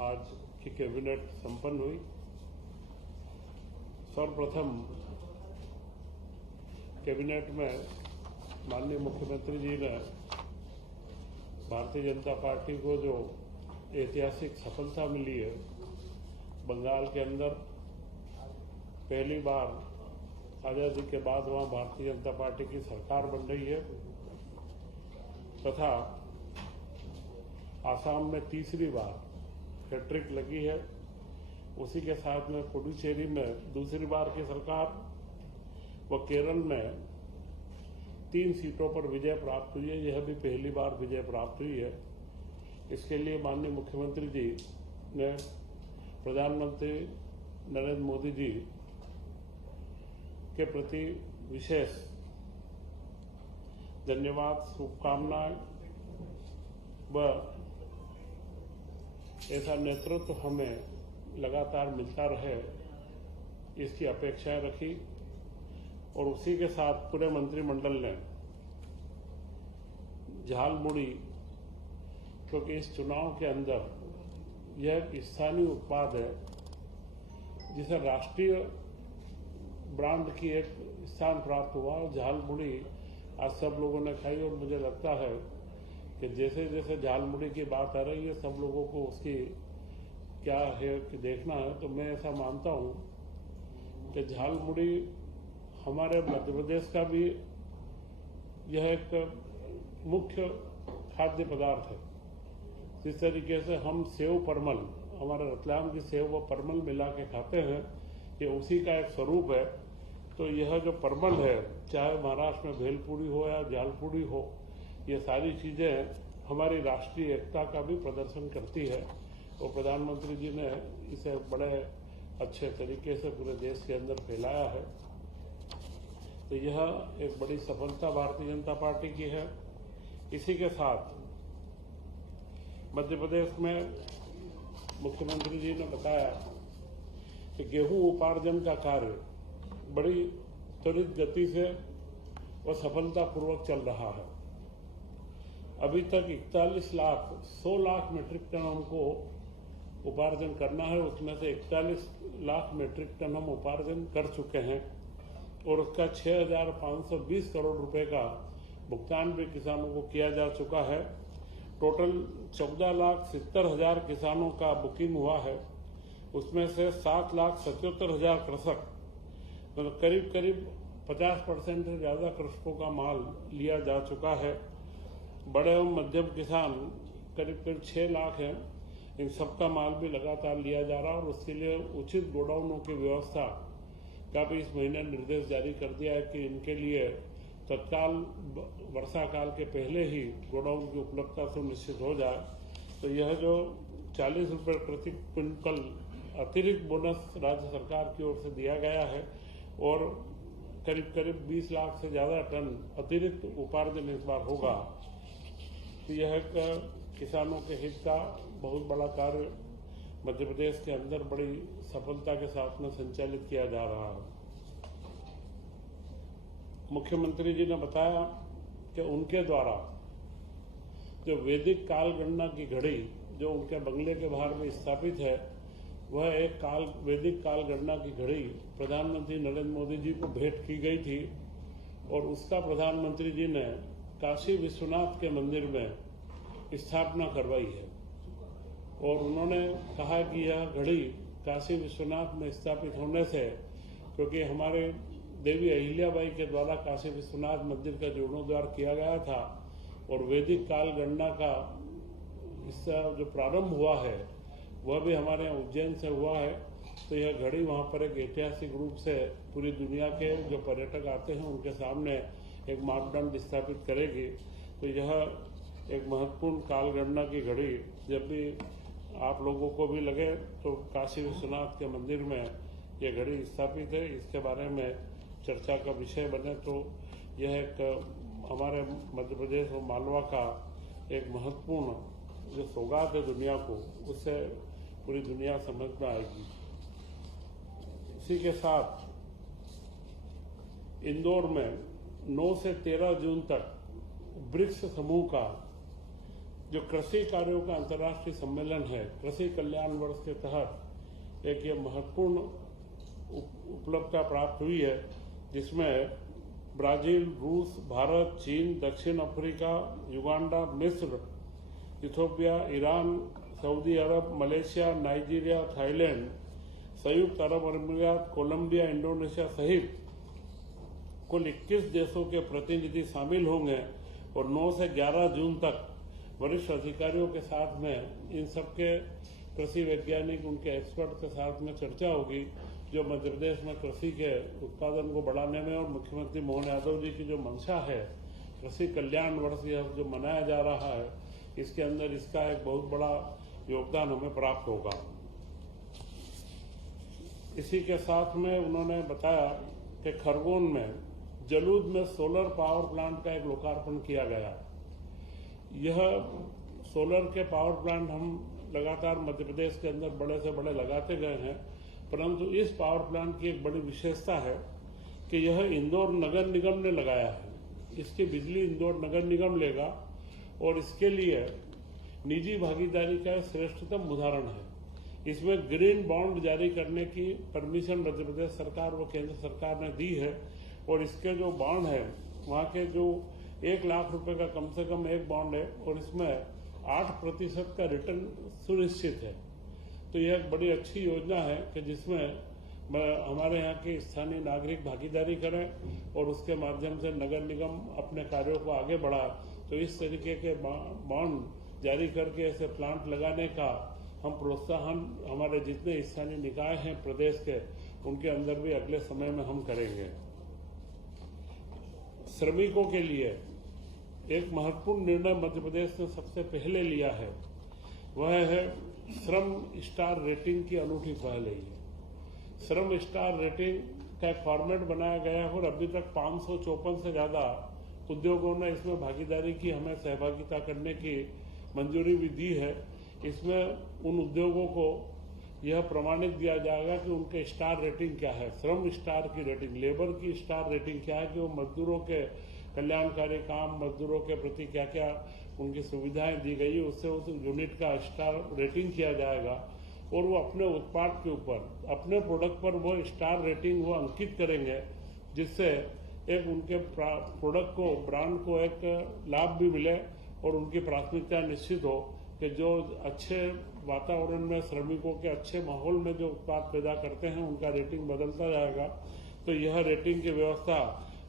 आज की कैबिनेट संपन्न हुई। सर्वप्रथम कैबिनेट में माननीय मुख्यमंत्री जी ने भारतीय जनता पार्टी को जो ऐतिहासिक सफलता मिली है, बंगाल के अंदर पहली बार आजादी के बाद वहां भारतीय जनता पार्टी की सरकार बन रही है, तथा आसाम में तीसरी बार हैट्रिक लगी है। उसी के साथ में पुडुचेरी में दूसरी बार की सरकार व केरल में 3 सीटों पर विजय प्राप्त हुई है। यह भी पहली बार विजय प्राप्त हुई है। इसके लिए माननीय मुख्यमंत्री जी ने प्रधानमंत्री नरेंद्र मोदी जी के प्रति विशेष धन्यवाद, शुभकामनाएं व ऐसा नेतृत्व हमें लगातार मिलता रहे, इसकी अपेक्षाएं रखी। और उसी के साथ पूरे मंत्रिमंडल ने झालमुड़ी, क्योंकि इस चुनाव के अंदर यह एक स्थानीय उत्पाद है जिसे राष्ट्रीय ब्रांड की एक स्थान प्राप्त हुआ, और झालमुड़ी आज सब लोगों ने खाई। और मुझे लगता है कि जैसे जैसे झालमुड़ी की बात आ रही है, सब लोगों को उसकी क्या है कि देखना है। तो मैं ऐसा मानता हूं कि झालमुड़ी हमारे मध्य प्रदेश का भी यह एक मुख्य खाद्य पदार्थ है। जिस तरीके से हम सेव परमल, हमारे रतलाम की सेव व परमल मिला के खाते हैं, ये उसी का एक स्वरूप है। तो यह जो परमल है, चाहे महाराष्ट्र में भेलपुरी हो या झालपुड़ी हो, ये सारी चीजें हमारी राष्ट्रीय एकता का भी प्रदर्शन करती है। और प्रधानमंत्री जी ने इसे बड़े अच्छे तरीके से पूरे देश के अंदर फैलाया है। तो यह एक बड़ी सफलता भारतीय जनता पार्टी की है। इसी के साथ मध्य प्रदेश में मुख्यमंत्री जी ने बताया कि गेहूं उपार्जन का कार्य बड़ी त्वरित गति से और सफलतापूर्वक चल रहा है। अभी तक 41 लाख 100 लाख मीट्रिक टन हमको उपार्जन करना है। उसमें से 41 लाख मीट्रिक टन हम उपार्जन कर चुके हैं और उसका 6,520 करोड़ रुपए का भुगतान भी किसानों को किया जा चुका है। टोटल 14,70,000 किसानों का बुकिंग हुआ है। उसमें से 7,77,000 कृषक, मतलब करीब करीब 50% से ज्यादा कृषकों का माल लिया जा चुका है। बड़े एवं मध्यम किसान करीब करीब 6 लाख हैं। इन सबका माल भी लगातार लिया जा रहा है और उसके लिए उचित गोडाउनों की व्यवस्था का भी इस महीने निर्देश जारी कर दिया है कि इनके लिए तत्काल वर्षा काल के पहले ही गोडाउन की उपलब्धता सुनिश्चित हो जाए। तो यह जो 40 रुपये प्रति क्विंटल अतिरिक्त बोनस राज्य सरकार की ओर से दिया गया है और करीब करीब 20 लाख से ज्यादा टन अतिरिक्त उपार्जन इस बार होगा। तो यह एक किसानों के हित का बहुत बड़ा कार्य मध्य प्रदेश के अंदर बड़ी सफलता के साथ में संचालित किया जा रहा है। मुख्यमंत्री जी ने बताया कि उनके द्वारा जो वैदिक काल गणना की घड़ी जो उनके बंगले के बाहर में स्थापित है, वह एक वैदिक काल गणना की घड़ी प्रधानमंत्री नरेंद्र मोदी जी को भेंट की गई थी और उसका प्रधानमंत्री जी ने काशी विश्वनाथ के मंदिर में स्थापना करवाई है। और उन्होंने कहा कि यह घड़ी काशी विश्वनाथ में स्थापित होने से, क्योंकि हमारे देवी अहिल्याबाई के द्वारा काशी विश्वनाथ मंदिर का जीर्णोद्धार किया गया था और वैदिक काल गणना का इसका जो प्रारंभ हुआ है वह भी हमारे यहाँ उज्जैन से हुआ है। तो यह घड़ी वहाँ पर एक ऐतिहासिक रूप से पूरी दुनिया के जो पर्यटक आते हैं उनके सामने एक मापदंड स्थापित करेगी। तो यह एक महत्वपूर्ण काल गणना की घड़ी जब भी आप लोगों को भी लगे तो काशी विश्वनाथ के मंदिर में यह घड़ी स्थापित है, इसके बारे में चर्चा का विषय बने। तो यह एक हमारे मध्य प्रदेश और मालवा का एक महत्वपूर्ण जो सौगात है दुनिया को, उससे पूरी दुनिया समझ में आएगी। इसी के साथ इंदौर में 9 से 13 जून तक ब्रिक्स समूह का जो कृषि कार्यों का अंतर्राष्ट्रीय सम्मेलन है, कृषि कल्याण वर्ष के तहत एक ये महत्वपूर्ण उपलब्धता प्राप्त हुई है, जिसमें ब्राजील, रूस, भारत, चीन, दक्षिण अफ्रीका, युगांडा, मिस्र, इथियोपिया, ईरान, सऊदी अरब, मलेशिया, नाइजीरिया, थाईलैंड, संयुक्त अरब अमीरात, कोलंबिया, इंडोनेशिया सहित कुल 21 देशों के प्रतिनिधि शामिल होंगे और 9 से 11 जून तक वरिष्ठ अधिकारियों के साथ में इन सबके कृषि वैज्ञानिक, उनके एक्सपर्ट के साथ में चर्चा होगी, जो मध्य प्रदेश में कृषि के उत्पादन को बढ़ाने में और मुख्यमंत्री मोहन यादव जी की जो मंशा है, कृषि कल्याण वर्ष यह जो मनाया जा रहा है, इसके अंदर इसका एक बहुत बड़ा योगदान हमें प्राप्त होगा। इसी के साथ में उन्होंने बताया कि खरगोन में जलूद में सोलर पावर प्लांट का एक लोकार्पण किया गया। यह सोलर के पावर प्लांट हम लगातार मध्य प्रदेश के अंदर बड़े से बड़े लगाते गए हैं, परंतु इस पावर प्लांट की एक बड़ी विशेषता है कि यह इंदौर नगर निगम ने लगाया है। इसकी बिजली इंदौर नगर निगम लेगा और इसके लिए निजी भागीदारी का श्रेष्ठतम उदाहरण है। इसमें ग्रीन बॉन्ड जारी करने की परमिशन मध्य प्रदेश सरकार व केंद्र सरकार ने दी है और इसके जो बॉन्ड है, वहाँ के जो 1 लाख रुपए का कम से कम एक बॉन्ड है और इसमें 8% का रिटर्न सुनिश्चित है। तो यह एक बड़ी अच्छी योजना है कि जिसमें हमारे यहाँ के स्थानीय नागरिक भागीदारी करें और उसके माध्यम से नगर निगम अपने कार्यों को आगे बढ़ा। तो इस तरीके के बॉन्ड जारी करके ऐसे प्लांट लगाने का हम प्रोत्साहन हमारे जितने स्थानीय निकाय हैं प्रदेश के, उनके अंदर भी अगले समय में हम करेंगे। श्रमिकों के लिए एक महत्वपूर्ण निर्णय मध्य प्रदेश ने सबसे पहले लिया है, वह है श्रम स्टार रेटिंग की अनूठी पहल है। श्रम स्टार रेटिंग का एक फॉर्मेट बनाया गया है और अभी तक 554 से ज्यादा उद्योगों ने इसमें भागीदारी की, हमें सहभागिता करने की मंजूरी भी दी है। इसमें उन उद्योगों को यह प्रमाणित दिया जाएगा कि उनके स्टार रेटिंग क्या है, श्रम स्टार की रेटिंग, लेबर की स्टार रेटिंग क्या है, कि वो मजदूरों के कल्याणकारी काम, मजदूरों के प्रति क्या क्या उनकी सुविधाएं दी गई, उससे उस यूनिट का स्टार रेटिंग किया जाएगा और वो अपने उत्पाद के ऊपर, अपने प्रोडक्ट पर वो स्टार रेटिंग वो अंकित करेंगे, जिससे एक उनके प्रोडक्ट को, ब्रांड को एक लाभ भी मिले और उनकी प्राथमिकता निश्चित हो कि जो अच्छे वातावरण में, श्रमिकों के अच्छे माहौल में जो उत्पाद पैदा करते हैं, उनका रेटिंग बदलता जाएगा। तो यह रेटिंग की व्यवस्था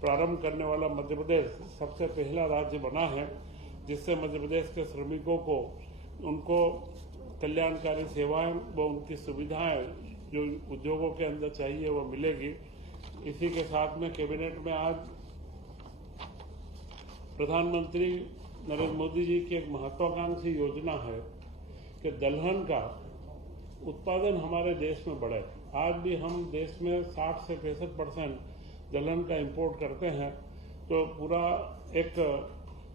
प्रारंभ करने वाला मध्य प्रदेश सबसे पहला राज्य बना है, जिससे मध्य प्रदेश के श्रमिकों को उनको कल्याणकारी सेवाएं व उनकी सुविधाएं जो उद्योगों के अंदर चाहिए वो मिलेगी। इसी के साथ में कैबिनेट में आज प्रधानमंत्री नरेंद्र मोदी जी की एक महत्वाकांक्षी योजना है कि दलहन का उत्पादन हमारे देश में बढ़े। आज भी हम देश में 60 से 65% दलहन का इंपोर्ट करते हैं। तो पूरा एक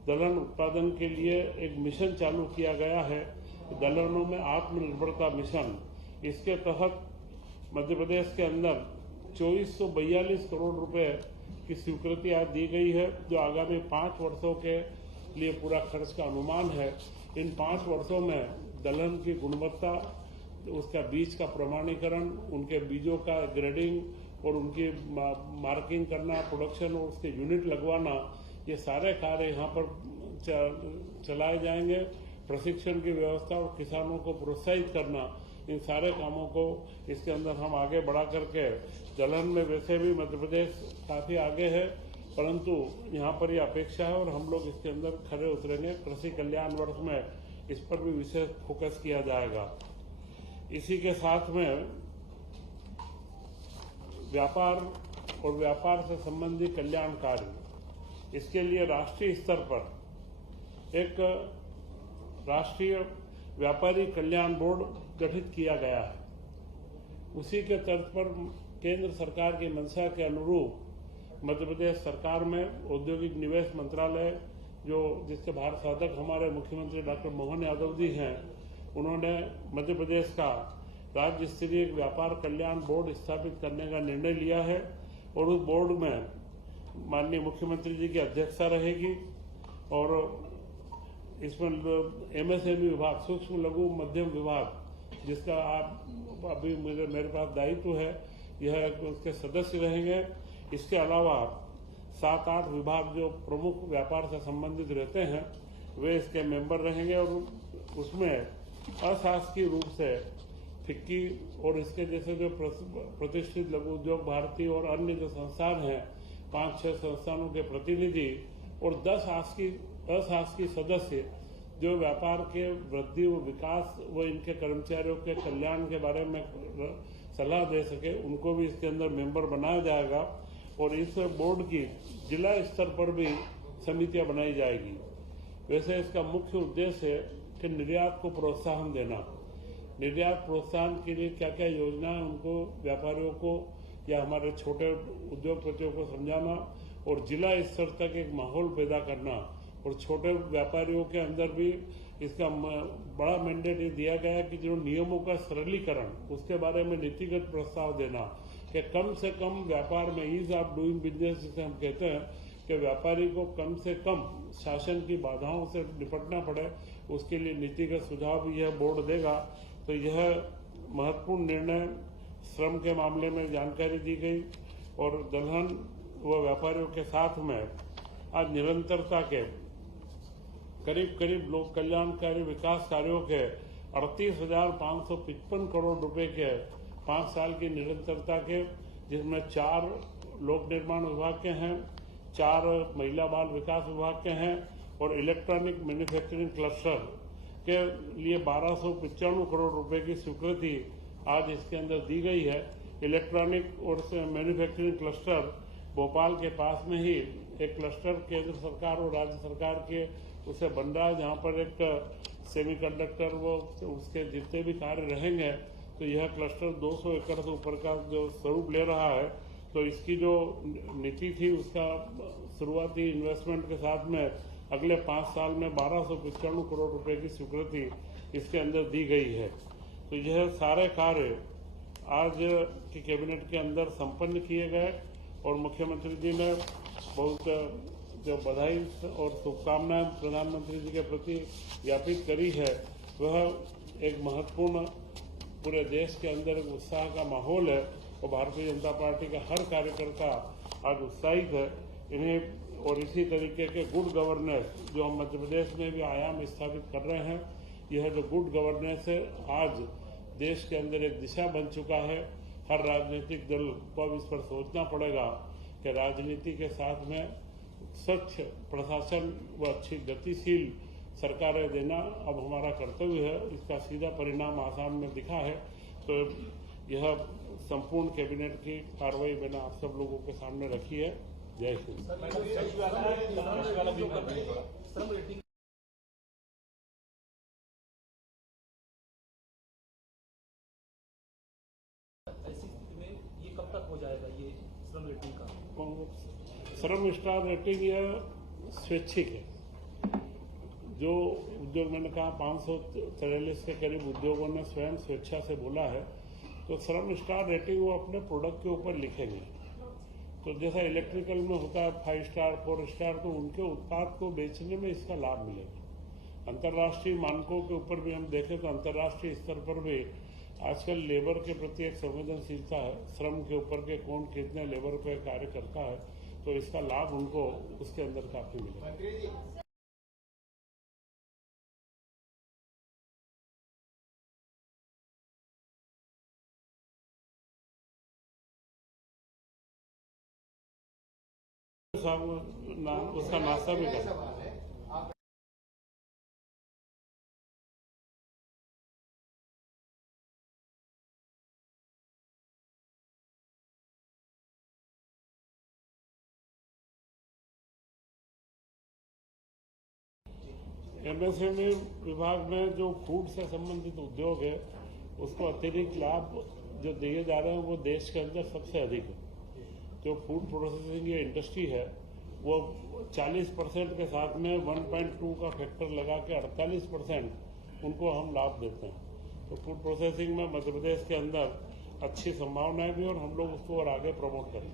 दलहन उत्पादन के लिए एक मिशन चालू किया गया है, दलहनों में आत्मनिर्भरता मिशन। इसके तहत मध्य प्रदेश के अंदर 2442 करोड़ रुपए की स्वीकृति आज दी गई है, जो आगामी 5 वर्षों के लिए पूरा खर्च का अनुमान है। इन 5 वर्षों में दलहन की गुणवत्ता, उसका बीज का प्रमाणीकरण, उनके बीजों का ग्रेडिंग और उनकी मार्किंग करना, प्रोडक्शन और उसके यूनिट लगवाना, ये सारे कार्य यहाँ पर चलाए जाएंगे। प्रशिक्षण की व्यवस्था और किसानों को प्रोत्साहित करना, इन सारे कामों को इसके अंदर हम आगे बढ़ा करके, दलहन में वैसे भी मध्य प्रदेश काफी आगे है, परंतु यहाँ पर ये अपेक्षा है और हम लोग इसके अंदर खरे उतरेंगे। कृषि कल्याण वर्ष में इस पर भी विशेष फोकस किया जाएगा। इसी के साथ में व्यापार और व्यापार से संबंधित कल्याण कार्य, इसके लिए राष्ट्रीय स्तर पर एक राष्ट्रीय व्यापारी कल्याण बोर्ड गठित किया गया है। उसी के तर्ज पर केंद्र सरकार की मंशा के अनुरूप मध्य प्रदेश सरकार में औद्योगिक निवेश मंत्रालय, जो जिसके भारत साधक हमारे मुख्यमंत्री डॉक्टर मोहन यादव जी हैं, उन्होंने मध्य प्रदेश का राज्य स्तरीय व्यापार कल्याण बोर्ड स्थापित करने का निर्णय लिया है और उस बोर्ड में माननीय मुख्यमंत्री जी की अध्यक्षता रहेगी और इसमें MSME विभाग, सूक्ष्म लघु मध्यम विभाग, जिसका आप अभी मेरे पास दायित्व है, यह उसके सदस्य रहेंगे। इसके अलावा 7-8 विभाग जो प्रमुख व्यापार से संबंधित रहते हैं वे इसके मेंबर रहेंगे और उसमें अशासकीय रूप से फिक्की और इसके जैसे जो प्रतिष्ठित लघु उद्योग भारती और अन्य जो संस्थान हैं 5-6 संस्थानों के प्रतिनिधि और 10 अशासकीय सदस्य जो व्यापार के वृद्धि व विकास व इनके कर्मचारियों के कल्याण के बारे में सलाह दे सके, उनको भी इसके अंदर मेंबर बनाया जाएगा। और इस बोर्ड की जिला स्तर पर भी समितियां बनाई जाएगी। वैसे इसका मुख्य उद्देश्य है कि निर्यात को प्रोत्साहन देना। निर्यात प्रोत्साहन के लिए क्या क्या योजना है उनको व्यापारियों को या हमारे छोटे उद्योगपतियों को समझाना और जिला स्तर तक एक माहौल पैदा करना। और छोटे व्यापारियों के अंदर भी इसका बड़ा मैंडेट ये दिया गया है कि जो नियमों का सरलीकरण उसके बारे में नीतिगत प्रस्ताव देना कि कम से कम व्यापार में ईज ऑफ डूइंग बिजनेस जिसे हम कहते हैं कि व्यापारी को कम से कम शासन की बाधाओं से निपटना पड़े, उसके लिए नीतिगत सुझाव भी यह बोर्ड देगा। तो यह महत्वपूर्ण निर्णय श्रम के मामले में जानकारी दी गई और दलहन व व्यापारियों के साथ में आज निरंतरता के करीब लोक कल्याणकारी विकास कार्यों के 38,555 करोड़ रुपए के 5 साल की निरंतरता के, जिसमें 4 लोक निर्माण विभाग के हैं, 4 महिला बाल विकास विभाग के हैं और इलेक्ट्रॉनिक मैन्युफैक्चरिंग क्लस्टर के लिए 1295 करोड़ रुपए की स्वीकृति आज इसके अंदर दी गई है। इलेक्ट्रॉनिक और मैन्युफैक्चरिंग क्लस्टर भोपाल के पास में ही एक क्लस्टर केंद्र सरकार और राज्य सरकार के उसे बन रहा है, जहां पर एक सेमीकंडक्टर वो उसके जितने भी कार्य रहेंगे तो यह क्लस्टर 200 एकड़ से ऊपर का जो स्वरूप ले रहा है। तो इसकी जो नीति थी उसका शुरुआती इन्वेस्टमेंट के साथ में अगले 5 साल में 1295 करोड़ रुपए की स्वीकृति इसके अंदर दी गई है। तो यह सारे कार्य आज की कैबिनेट के अंदर संपन्न किए गए और मुख्यमंत्री जी ने बहुत जो बधाई और शुभकामनाएं प्रधानमंत्री जी के प्रति ज्ञापित करी है, वह एक महत्वपूर्ण पूरे देश के अंदर एक उत्साह का माहौल है और भारतीय जनता पार्टी का हर कार्यकर्ता आज उत्साहित है इन्हें। और इसी तरीके के गुड गवर्नेंस जो हम मध्य प्रदेश में भी आयाम स्थापित कर रहे हैं, यह जो गुड गवर्नेंस है आज देश के अंदर एक दिशा बन चुका है। हर राजनीतिक दल को अब इस पर सोचना पड़ेगा कि राजनीति के साथ में स्वच्छ प्रशासन व अच्छी गतिशील सरकारें देना अब हमारा कर्तव्य है। इसका सीधा परिणाम आसाम में दिखा है। तो यह संपूर्ण कैबिनेट की कार्रवाई मैंने आप सब लोगों के सामने रखी है। जय हिंद। कब तक हो जाएगा ये श्रम रेटिंग का? श्रम स्टार रेटिंग यह स्वैच्छिक है। जो उद्योग मैंने कहा 543 के करीब उद्योगों ने स्वयं स्वेच्छा से बोला है, तो श्रम स्टार रेटिंग वो अपने प्रोडक्ट के ऊपर लिखेंगे। तो जैसा इलेक्ट्रिकल में होता है 5 स्टार 4 स्टार, तो उनके उत्पाद को बेचने में इसका लाभ मिलेगा। अंतर्राष्ट्रीय मानकों के ऊपर भी हम देखें तो अंतर्राष्ट्रीय स्तर पर भी आजकल लेबर के प्रति एक संवेदनशीलता है, श्रम के ऊपर के कौन कितने लेबर पे कार्य करता है, तो इसका लाभ उनको उसके अंदर काफी मिलेगा। उसका नाश्ता भी कर MSME विभाग में जो फूड से संबंधित उद्योग है उसको अतिरिक्त लाभ जो दिए जा रहे हैं वो देश के अंदर सबसे अधिक है। जो फूड प्रोसेसिंग या इंडस्ट्री है वो 40% के साथ में 1.2 का फैक्टर लगा के 48% उनको हम लाभ देते हैं। तो फूड प्रोसेसिंग में मध्य प्रदेश के अंदर अच्छी संभावनाएं भी और हम लोग उसको और आगे प्रमोट करें।